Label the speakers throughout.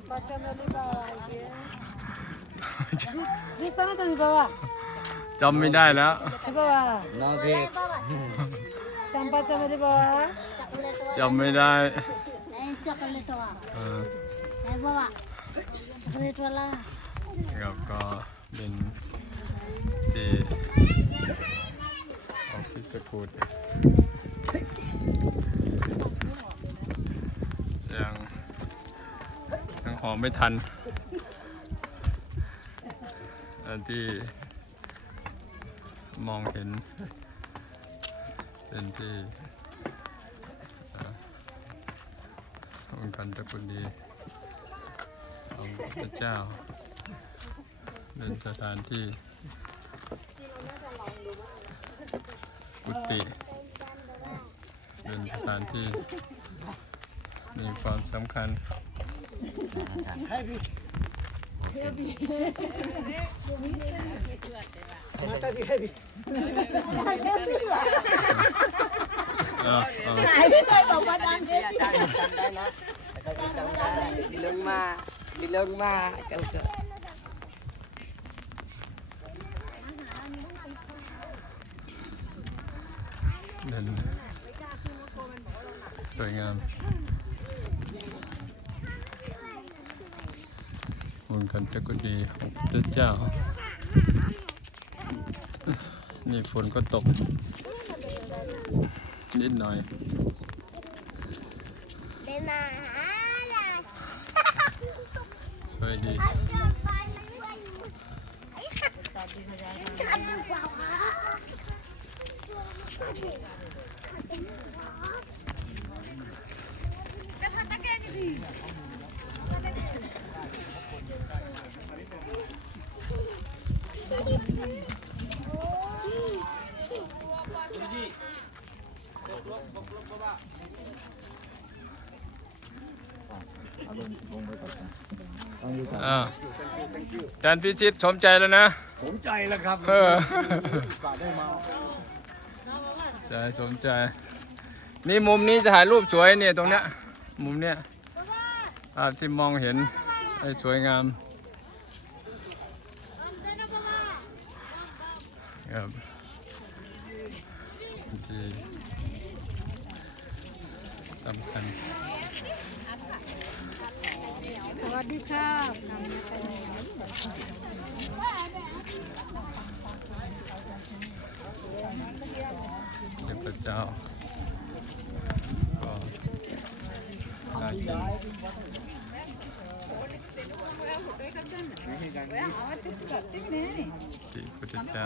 Speaker 1: चंपाचमेली बाबा आहे दिसा ना तुम्ही बाबा
Speaker 2: จำไม่ได้แล้ว
Speaker 1: हे बाबा
Speaker 3: नाव घेत
Speaker 1: चंपाचमेली बाबा
Speaker 2: จำไม่ได้
Speaker 4: चॉकलेट वा
Speaker 2: เออ
Speaker 4: काय बाबा चॉकलेट वाला
Speaker 2: ครับก็เป็นที่ออฟฟิศสกูต หอมไม่ทัน อันที่มองเห็น เป็นที่เอ่อองค์กันตะกุดีของพระเจ้า เป็นสถานที่กุฏิเป็นสถานที่มีความสำคัญ อ่าอ่า
Speaker 3: จำได้นะแต่ก็จำได้ดิลงมาดิลงมาเจ้าเจ้า
Speaker 2: เด่นสวยงามองค์ กันตะกุดีของพระเจ้า นี่ฝนก็ตก นิดหน่อยสวยดี อ่าอาจารย์พิชิตสมใจแล้วนะ
Speaker 5: ผมใจแล้วครับ
Speaker 2: เออ
Speaker 5: ได้มา
Speaker 2: ใจสมใจ นี่มุมนี้จะถ่ายรูปสวยเนี่ยตรงเนี้ยมุมเนี้ยภาพที่มองเห็นให้สวยงามครับ ที่สำคัญ
Speaker 1: สวัสดีค่ะ
Speaker 2: เทพเจ้า ก็น่ากินที่พุทธเจ้า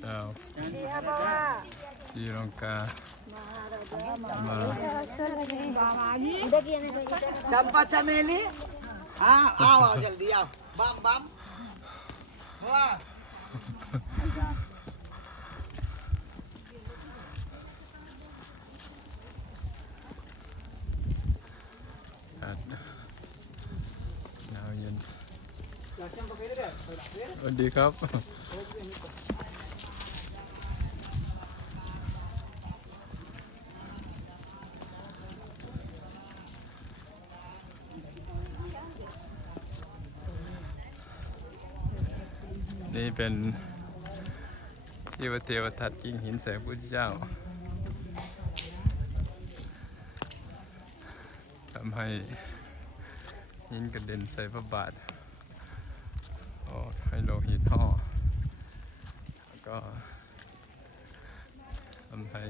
Speaker 2: Ciao. Sì, Ronca. Ma Ciao, Ah, ah, Bam, bam. Wah. สวัสดีครับ นี่เป็นที่วัดเทวทัตกิ่งหินแสงพุทธเจ้าทำให้หินกระเด็นใส่พระบาท มีท่อก็ทำให้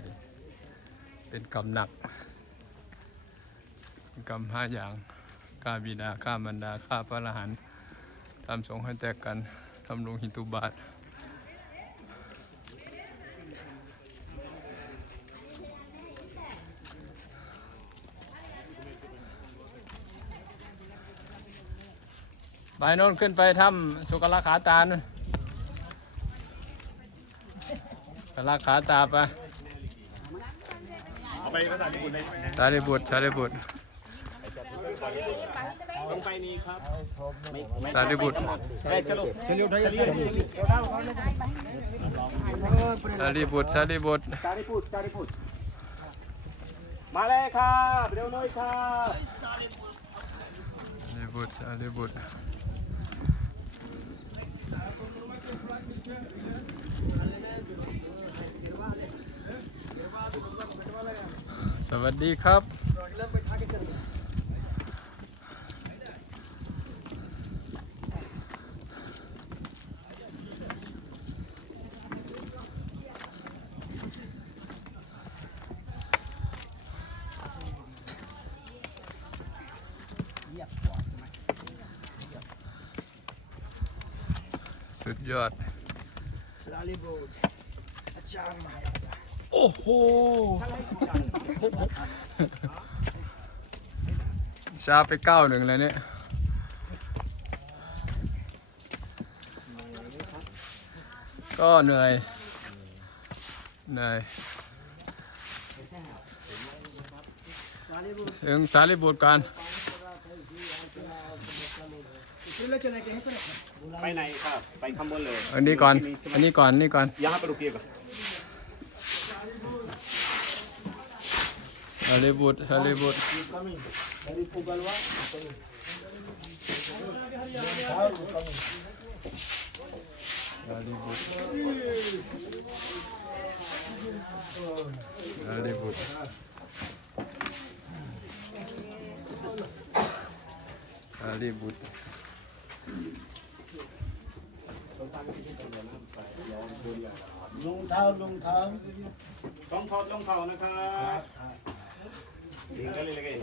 Speaker 2: เป็นกำหนักกรรมห้าอย่างฆ่าบิดาฆ่ามันดาฆ่าพระอรหันต์ทำสงฆ์ให้แตกกันทำลงหินตุบาท ไปโน่นขึ้นไปถ้ำสุกละขาตาน่นสารขาตาไป
Speaker 5: เไปตารี
Speaker 2: บุตรลีบุตรารีบุตรสารีบุตรสารีบุตรสารีบุตร
Speaker 5: มาเลยครับเร็วหน่อยครับ
Speaker 2: สารีบุตรสารีบุตร วัสดีครับสุดยอด สลาลีบูดอาจารย์มา อ้โหชาไปเก้าหนึ่งเลยเนี่ยก็เหนื่อยเหนื่อยถึงสารีบุตรกัน
Speaker 5: ไปไหนครับไปข้างบนเลย
Speaker 2: อันนี้ก่อนอันนี้ก่อนนี่ก่อน
Speaker 5: ยา
Speaker 2: ไปรูกีก่อน สารีบุตรสารีบุตรสารีบุตรสารีบุตร
Speaker 5: ต้องถอดรองเท้านะครับ Tinggal ilagay.